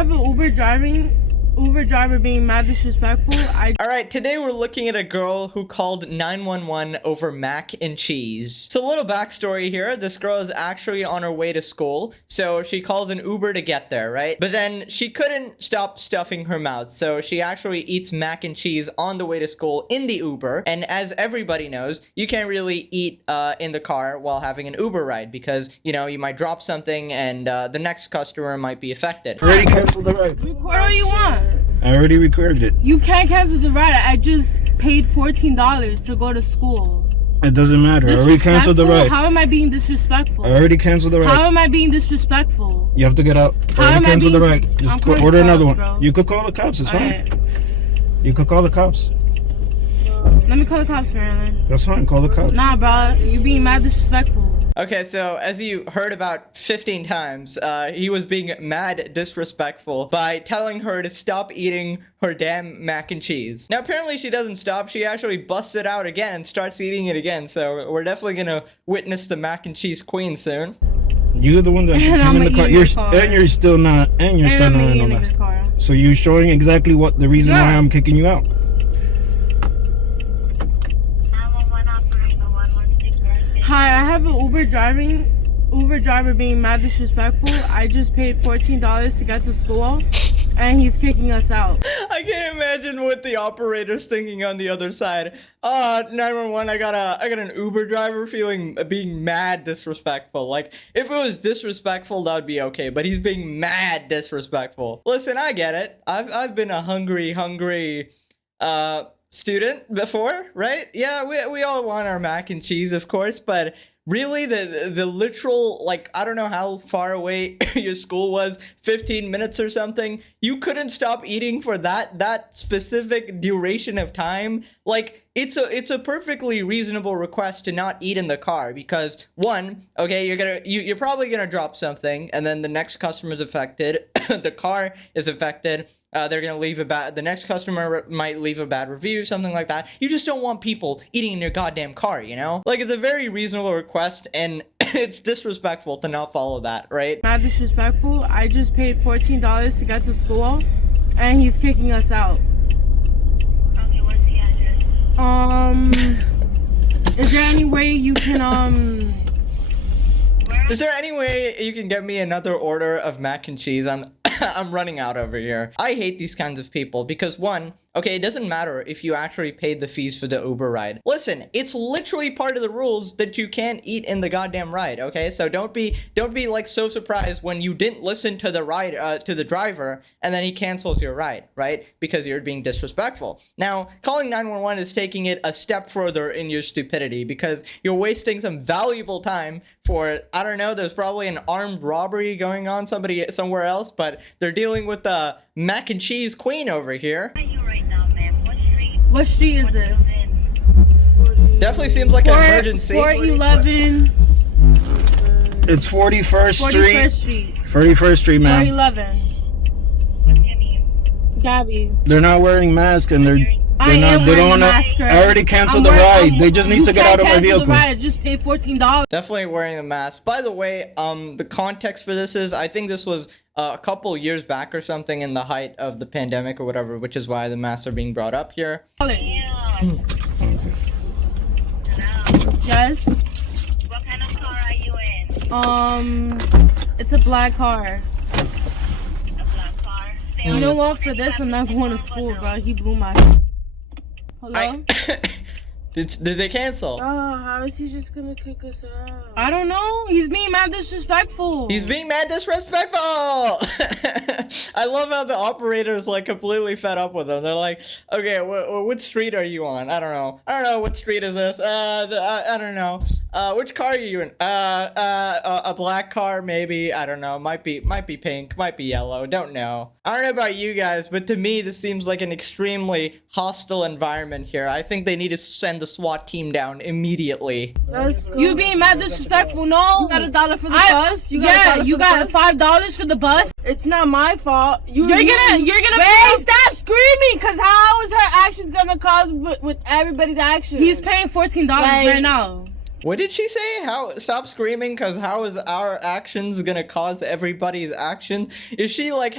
have an Uber driver being mad disrespectful. Alright, today we're looking at a girl who called 911 over mac and cheese. So a little backstory here. This girl is actually on her way to school, so she calls an Uber to get there, right? But then she couldn't stop stuffing her mouth, so she actually eats mac and cheese on the way to school in the Uber. And as everybody knows, you can't really eat in the car while having an Uber ride because, you know, you might drop something and the next customer might be affected. Already canceled the ride. What do you want? I already recorded it. You can't cancel the ride. I just paid $14 to go to school. It doesn't matter. I already canceled the ride. How am I being disrespectful? I already canceled the ride. How am I being disrespectful? You have to get out. How I am already I canceled the being- ride. Just I'm calling order the another cops, one. bro. You could call the cops. It's fine. Alright. You could call the cops. Let me call the cops, Marilyn. That's fine. Call the cops. Nah, bro. You being mad disrespectful. Okay, so as you heard about 15 times, he was being mad disrespectful by telling her to stop eating her damn mac and cheese. Now, apparently she doesn't stop. She actually busts it out again and starts eating it again. So we're definitely gonna witness the mac and cheese queen soon. You're the one that And came I'ma in the car. eat your car. And you're still not. And you're still And I'm not eating in in the his car. So you're showing exactly what the reason why Yeah. I'm kicking you out. Hi, I have an Uber driver being mad disrespectful. I just paid $14 to get to school, and he's kicking us out. I can't imagine what the operator's thinking on the other side. 911, I got an Uber driver being mad disrespectful. Like, if it was disrespectful, that would be okay, but he's being mad disrespectful. Listen, I get it. I've been a hungry student before, right? Yeah, we all want our mac and cheese, of course, but really the literal, like, I don't know how far away your school was, 15 minutes or something, you couldn't stop eating for that specific duration of time. Like, it's a perfectly reasonable request to not eat in the car because, one, okay, you're probably gonna drop something and then the next customer is affected, the car is affected. They're gonna leave the next customer might leave a bad review, something like that. You just don't want people eating in your goddamn car, you know? Like, it's a very reasonable request, and it's disrespectful to not follow that, right? Mad disrespectful. I just paid $14 to get to school, and he's kicking us out. Okay, what's the address? Is there any way you can Is there any way you can get me another order of mac and cheese? I'm running out over here. I hate these kinds of people because, one, okay, it doesn't matter if you actually paid the fees for the Uber ride. Listen, it's literally part of the rules that you can't eat in the goddamn ride, okay? So don't be like so surprised when you didn't listen to the ride to the driver and then he cancels your ride, right? Because you're being disrespectful. Now, calling 911 is taking it a step further in your stupidity because you're wasting some valuable time for, I don't know, there's probably an armed robbery going on somewhere else, but they're dealing with the mac and cheese queen over here. Where are you right now, ma'am? what street is this? Definitely seems like an emergency. 411. It's 41st Street. 41st Street. 41st Street, man. 411. What's your name? Gabby. They're not wearing masks and they're I am not. They wearing don't a wanna. mask, girl. I already canceled I'm the wearing- ride. They just need You to get can't out of my cancel vehicle. the ride. I just paid $14. Definitely wearing the mask. By the way, the context for this is I think this was a couple years back or something in the height of the pandemic or whatever, which is why the masks are being brought up here. Yeah. Hello. Yes. What kind of car are you in? It's a black car. A black car. Stay You on know the what? phone For and this, you I'm have not to going to take school, over bro. now. He blew my. Hello? Did they cancel? Oh, how is he just gonna kick us out? I don't know. He's being mad disrespectful. He's being mad disrespectful. I love how the operator's like completely fed up with him. They're like, okay, what street are you on? I don't know. What street is this? I don't know. Which car are you in? A black car, maybe. I don't know. Might be pink. Might be yellow. Don't know. I don't know about you guys, but to me, this seems like an extremely hostile environment here. I think they need to send the SWAT team down immediately. Let's go. You being mad disrespectful? No. You got $1 for the bus? You got $1 you for the got bus? $5 for the bus. It's not my fault. You're gonna. Wait, stop screaming! Cause how is her actions gonna cause with everybody's actions? He's paying $14 Like- right now. What did she say? How? Stop screaming, cause how is our actions gonna cause everybody's action? Is she like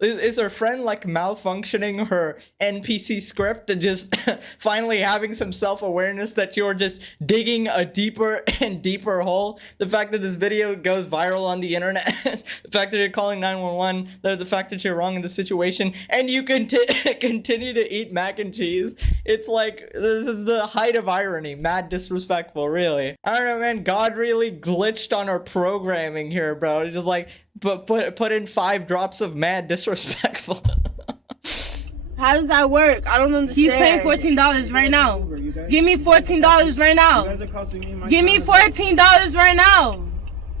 is her friend like malfunctioning her NPC script and just finally having some self-awareness that you're just digging a deeper and deeper hole? The fact that this video goes viral on the internet, the fact that you're calling 911, the fact that you're wrong in the situation, and you continue to eat mac and cheese. It's like, this is the height of irony. Mad disrespectful, really. I don't know, man. God really glitched on our programming here, bro. It's just like put in 5 drops of mad disrespectful. How does that work? I don't understand. He's paying $14 right now. Give me $14 right now. Give me $14 right now.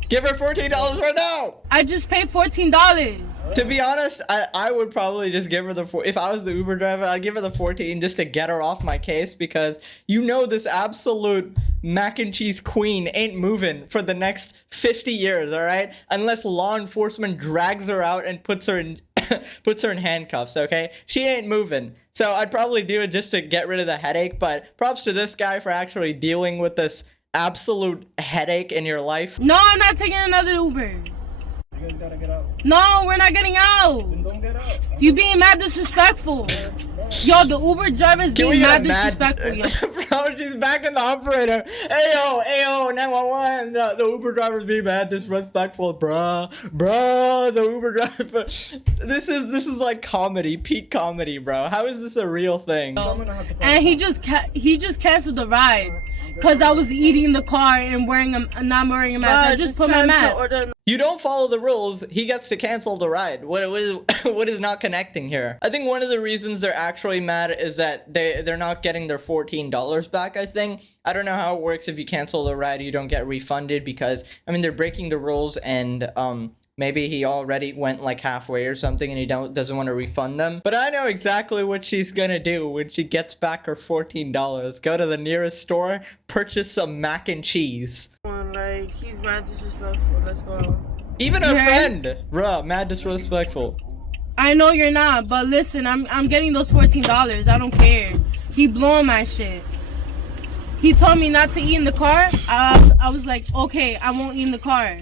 Give her $14 right now. I just paid $14. To be honest, I would probably just give her the if I was the Uber driver, I'd give her the 14 just to get her off my case, because you know this absolute mac and cheese queen ain't moving for the next 50 years, all right? Unless law enforcement drags her out and puts her in handcuffs, okay? She ain't moving. So I'd probably do it just to get rid of the headache, but props to this guy for actually dealing with this absolute headache in your life. No, I'm not taking another Uber. You guys gotta get out. No, we're not getting out. Then don't get out. You being mad disrespectful. Yo, the Uber driver's Can we being get mad a disrespectful, yo. Bro, she's back in the operator. Ayo, 911. The Uber driver's being mad disrespectful, bruh. The Uber driver. This is like comedy, peak comedy, bro. How is this a real thing? And he just canceled the ride because I was eating in the car and not wearing a mask. I just put my mask. You don't follow the rules, he gets to cancel the ride. What is not connecting here? I think one of the reasons they're actually mad is that they're not getting their $14 back, I think. I don't know how it works. If you cancel the ride, you don't get refunded, because, I mean, they're breaking the rules, and maybe he already went like halfway or something and he doesn't want to refund them. But I know exactly what she's gonna do when she gets back her $14. Go to the nearest store, purchase some mac and cheese. Like, he's mad disrespectful. Let's go. Even her friend, bruh, mad disrespectful. I know you're not, but listen, I'm getting those $14. I don't care. He blowing my shit. He told me not to eat in the car. I was like, okay, I won't eat in the car.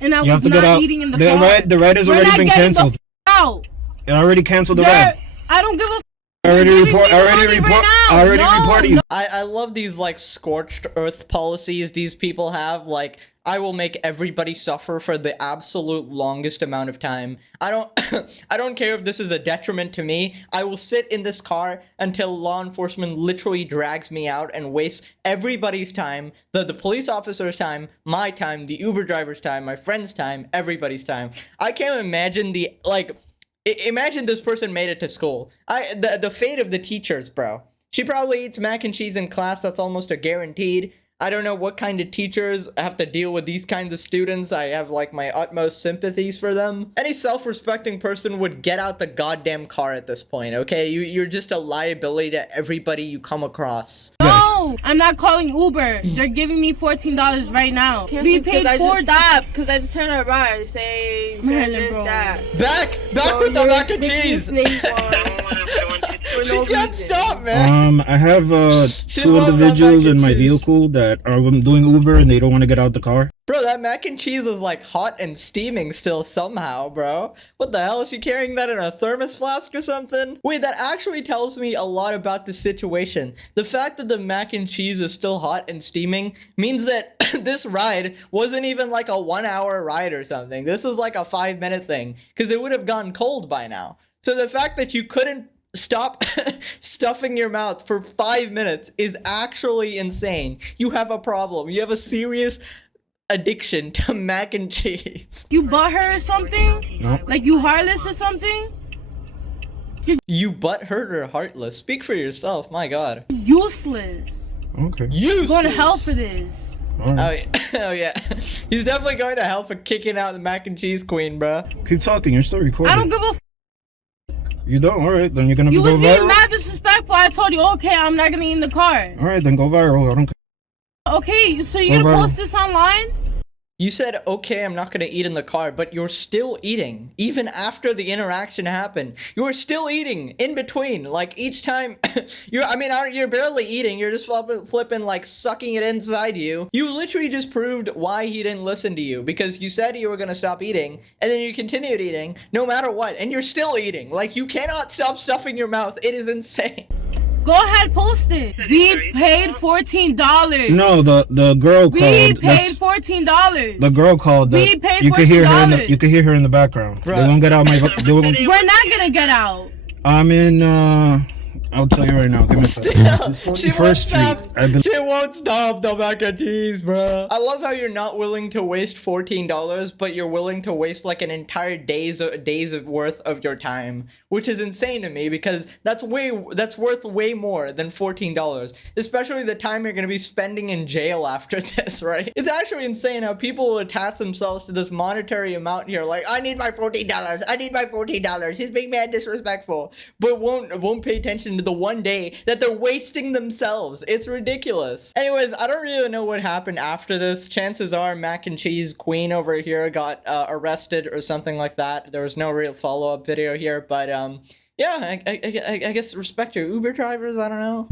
And I was not eating in the car. The ride has already been canceled. Out. It already canceled the ride. I don't give a I already reported you. I love these like scorched earth policies these people have. Like, I will make everybody suffer for the absolute longest amount of time. I don't care if this is a detriment to me. I will sit in this car until law enforcement literally drags me out and wastes everybody's time, the police officer's time, my time, the Uber driver's time, my friend's time, everybody's time. I can't imagine imagine this person made it to school. The fate of the teachers, bro. She probably eats mac and cheese in class. That's almost a guaranteed. I don't know what kind of teachers have to deal with these kinds of students. I have like my utmost sympathies for them. Any self-respecting person would get out the goddamn car at this point, okay? You're just a liability to everybody you come across. No, I'm not calling Uber. They're giving me $14 right now. We paid $4. Stop, because I just turned around saying this, that. Back with the mac and cheese. She can't stop, man. I have two individuals in my vehicle that are doing Uber and they don't want to get out the car. Bro, that mac and cheese is like hot and steaming still somehow, bro. What the hell? Is she carrying that in a thermos flask or something? Wait, that actually tells me a lot about the situation. The fact that the mac and cheese is still hot and steaming means that this ride wasn't even like a 1-hour ride or something. This is like a 5-minute thing, because it would have gone cold by now. So the fact that you couldn't stop stuffing your mouth for 5 minutes is actually insane. You have a problem. You have a serious addiction to mac and cheese. You butt her or something? No. Like you heartless or something? You butthurt or heartless? Speak for yourself, my god. Useless. Okay. Useless. Going to hell for this. Right. Oh yeah. He's definitely going to hell for kicking out the mac and cheese queen, bruh. Keep talking. You're still recording. I don't give a You don't? Alright, then you're gonna You go was being viral. mad disrespectful. I told you, okay, I'm not gonna eat in the car. Alright, then go viral. I don't care. Okay, so you're Go gonna viral. post this online? You said, okay, I'm not gonna eat in the car, but you're still eating. Even after the interaction happened, you were still eating in between. Like each time, you're barely eating, you're just flipping, like sucking it inside you. You literally just proved why he didn't listen to you, because you said you were gonna stop eating, and then you continued eating, no matter what, and you're still eating. Like, you cannot stop stuffing your mouth. It is insane. Go ahead, post it. We paid $14. No, the girl called. We paid $14. The girl called. We paid you could hear her. $14. You could hear her in the background. Bruh. They won't get out my. We're not gonna get out. I'm in. I'll tell you right now. Give me a second. She won't 41st Street. stop. I've been. She won't stop the mac and cheese, bro. I love how you're not willing to waste $14, but you're willing to waste like an entire days of worth of your time, which is insane to me, because that's worth way more than $14, especially the time you're gonna be spending in jail after this, right? It's actually insane how people will attach themselves to this monetary amount here, like, I need my $14, I need my $14. He's being mad disrespectful, but won't pay attention to the one day that they're wasting themselves. It's ridiculous. Anyways, I don't really know what happened after this. Chances are Mac and Cheese Queen over here got arrested or something like that. There was no real follow-up video here, but yeah, I guess respect your Uber drivers. I don't know.